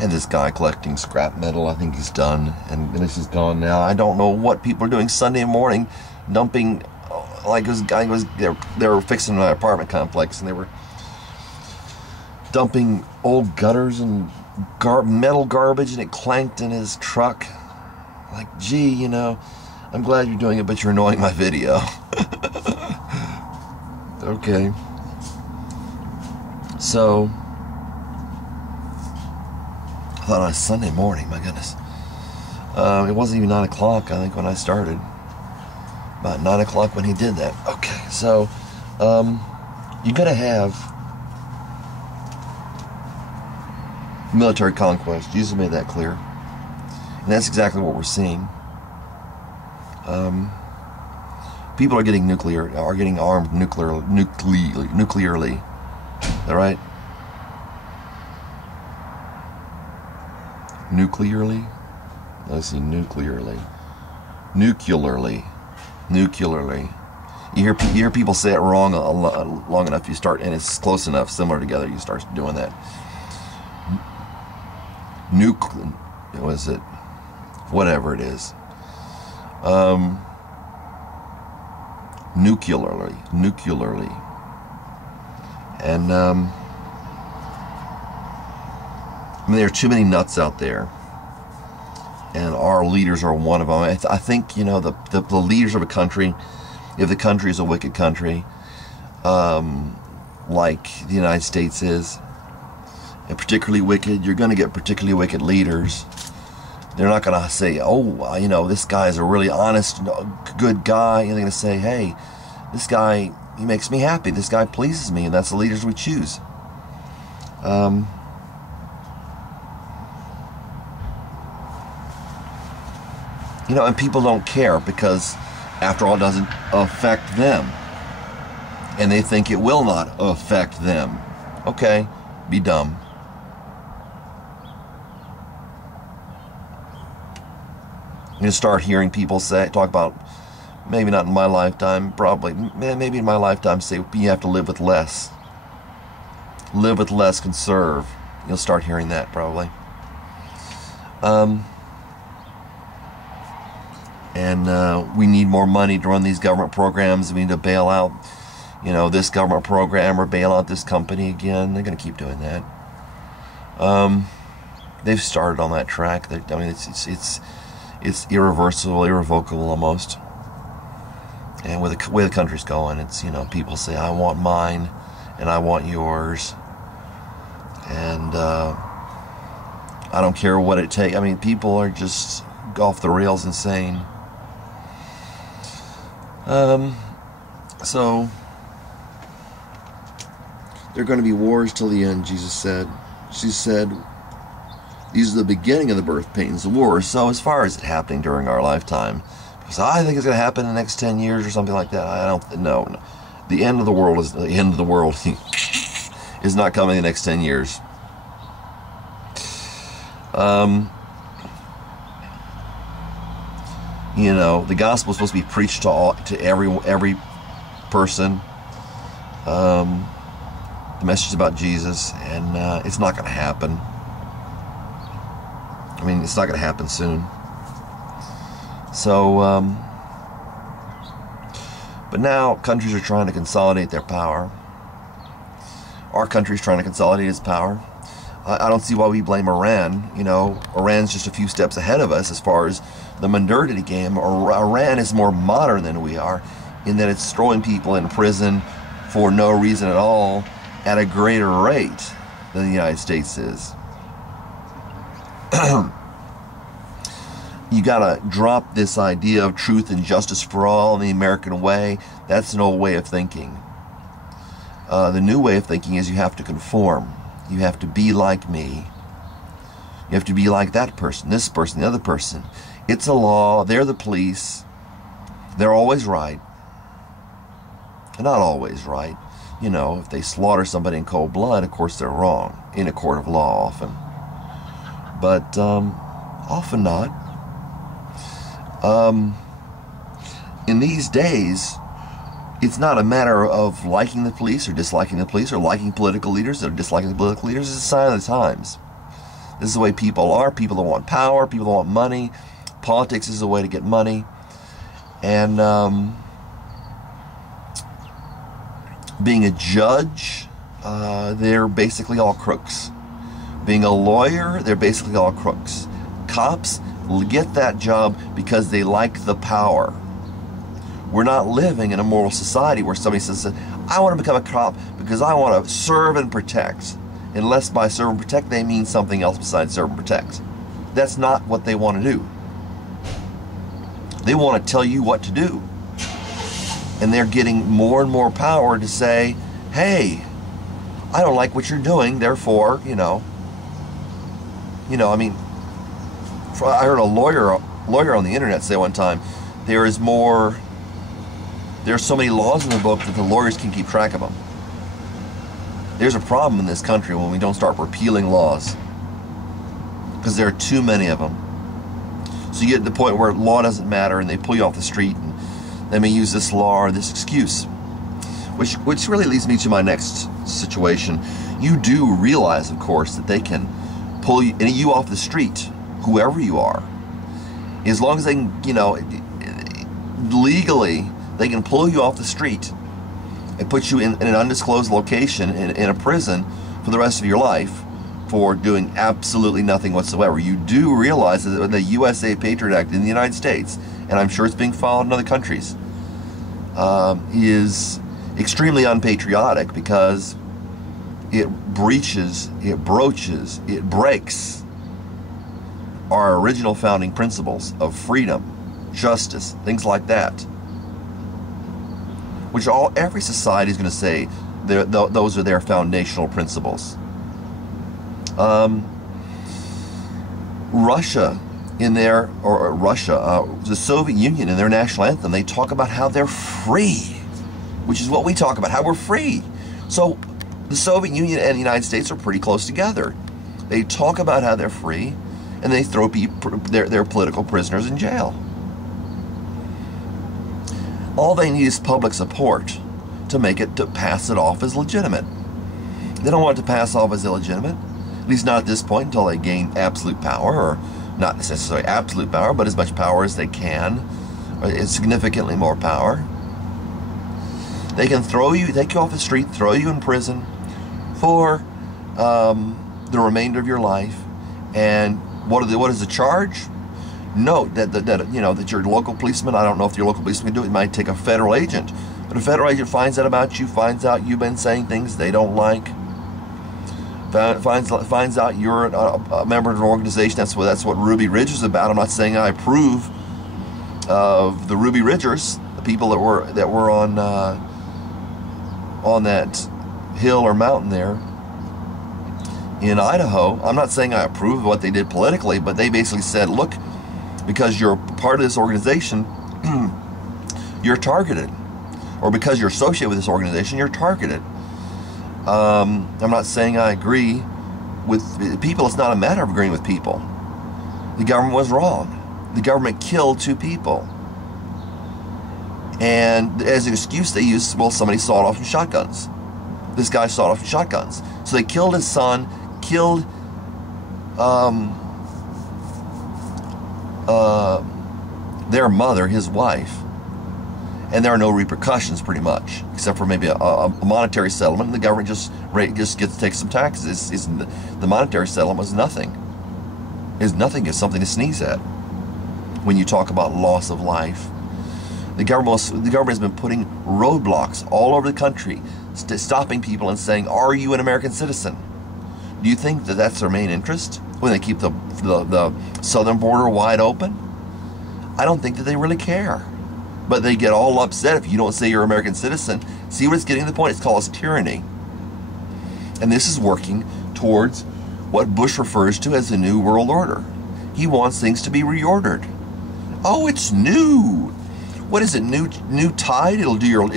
And this guy collecting scrap metal, I think he's done, and this is gone now. I don't know what people are doing Sunday morning, dumping, like this guy was, they were fixing my apartment complex, and they were dumping old gutters and metal garbage, and it clanked in his truck. Like, gee, you know, I'm glad you're doing it, but you're annoying my video. Okay. So, I thought on a Sunday morning, my goodness. It wasn't even 9 o'clock, I think, when I started. About 9 o'clock when he did that. Okay, so, you're going to have military conquest. Jesus made that clear. And that's exactly what we're seeing. People are getting armed nuclearly. Is that right? Nuclearly? Let's see, nuclearly. You hear people say it wrong long enough, you start, and it's close enough, similar together, you start doing that. What is it? Whatever it is. Nuclearly. And, I mean, there are too many nuts out there. And our leaders are one of them. I think, you know, the leaders of a country, if the country is a wicked country, like the United States is, and particularly wicked, you're going to get particularly wicked leaders. They're not going to say, oh, you know, this guy is a really honest, good guy. And they're going to say, hey, this guy, he makes me happy. This guy pleases me. And that's the leaders we choose. You know, and people don't care because, after all, it doesn't affect them. And they think it will not affect them. Okay, be dumb. I'm going to start hearing people talk about, maybe not in my lifetime, probably, maybe in my lifetime, say you have to live with less. Live with less, conserve. You'll start hearing that probably. And we need more money to run these government programs. We need to bail out, you know, this government program or bail out this company again. They're going to keep doing that. They've started on that track. I mean, it's irreversible, irrevocable almost. And with the way the country's going, it's, you know, people say, I want mine and I want yours. And I don't care what it takes. I mean, people are just off the rails insane. So there are going to be wars till the end, Jesus said. She said, these are the beginning of the birth pains of war. So as far as it happening during our lifetime, because I think it's going to happen in the next 10 years or something like that. I don't know. No. The end of the world is the end of the world. Is not coming in the next 10 years. You know, the gospel is supposed to be preached to every person. The message about Jesus, and it's not going to happen. I mean, it's not going to happen soon. So, but now countries are trying to consolidate their power. Our country's trying to consolidate its power. I don't see why we blame Iran. You know, Iran's just a few steps ahead of us as far as the modernity game. Iran is more modern than we are in that it's throwing people in prison for no reason at all at a greater rate than the United States is. You gotta drop this idea of truth and justice for all in the American way. That's an old way of thinking. The new way of thinking is you have to conform. You have to be like me. You have to be like that person, this person, the other person. It's a law. They're the police. They're always right. They're not always right. You know, if they slaughter somebody in cold blood, of course they're wrong. In a court of law often. But often not. In these days, it's not a matter of liking the police or disliking the police or liking political leaders or disliking the political leaders. It's a sign of the times. This is the way people are. People that want power, people that want money. Politics is a way to get money. And being a judge, they're basically all crooks. Being a lawyer, they're basically all crooks. Cops get that job because they like the power. We're not living in a moral society where somebody says, I want to become a cop because I want to serve and protect. Unless by serve and protect they mean something else besides serve and protect. That's not what they want to do. They want to tell you what to do. And they're getting more and more power to say, hey, I don't like what you're doing, therefore, I mean, I heard a lawyer on the internet say one time, there's so many laws in the book that the lawyers can keep track of them. There's a problem in this country when we don't start repealing laws, because there are too many of them. So you get to the point where law doesn't matter and they pull you off the street and they may use this law or this excuse. Which really leads me to my next situation. You do realize, of course, that they can pull you off the street, whoever you are. As long as they can, legally, they can pull you off the street and put you in an undisclosed location in a prison for the rest of your life for doing absolutely nothing whatsoever. You do realize that the USA Patriot Act in the United States, and I'm sure it's being followed in other countries, is extremely unpatriotic because it breaches, it broaches, it breaks our original founding principles of freedom, justice, things like that, which every society is going to say those are their foundational principles. Russia, the Soviet Union in their national anthem, they talk about how they're free, which is what we talk about, how we're free. So the Soviet Union and the United States are pretty close together. They talk about how they're free, and they throw their political prisoners in jail. All they need is public support to pass it off as legitimate. They don't want it to pass off as illegitimate, at least not at this point, until they gain absolute power, or not necessarily absolute power, but as much power as they can, or significantly more power. They can take you off the street, throw you in prison for the remainder of your life. And what is the charge? Note that your local policeman, I don't know if your local policeman can do it, might take a federal agent. But a federal agent finds out about you, finds out you've been saying things they don't like, finds out you're a member of an organization. That's what Ruby Ridge is about. I'm not saying I approve of the Ruby Ridgers, the people that were on that hill or mountain there in Idaho. I'm not saying I approve of what they did politically, but they basically said, look, because you're part of this organization, you're targeted. Or because you're associated with this organization, you're targeted. I'm not saying I agree with people. It's not a matter of agreeing with people. The government was wrong. The government killed 2 people. And as an excuse they used, well, somebody sawed off some shotguns. This guy sawed off some shotguns. So they killed his son, killed their mother, his wife, and there are no repercussions, pretty much, except for maybe a monetary settlement. The government just gets to take some taxes. The monetary settlement was nothing. It's nothing. It's something to sneeze at when you talk about loss of life. The government has been putting roadblocks all over the country, stopping people and saying, "Are you an American citizen?" Do you think that that's their main interest when they keep the southern border wide open? I don't think that they really care. But they get all upset if you don't say you're an American citizen. See what it's getting to the point? It's called tyranny. And this is working towards what Bush refers to as the New World Order. He wants things to be reordered. Oh, it's new. What is it? New Tide? It'll do your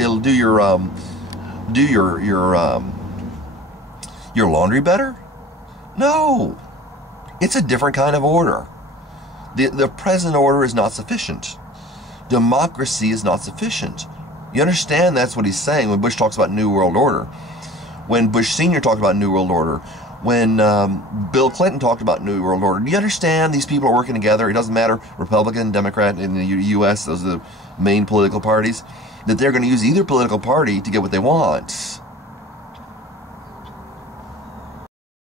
laundry better? No. It's a different kind of order. The present order is not sufficient. Democracy is not sufficient. You understand that's what he's saying when Bush talks about New World Order. When Bush Sr. talked about New World Order, when Bill Clinton talked about New World Order. Do you understand these people are working together? It doesn't matter, Republican, Democrat, in the U.S., those are the main political parties, that they're going to use either political party to get what they want.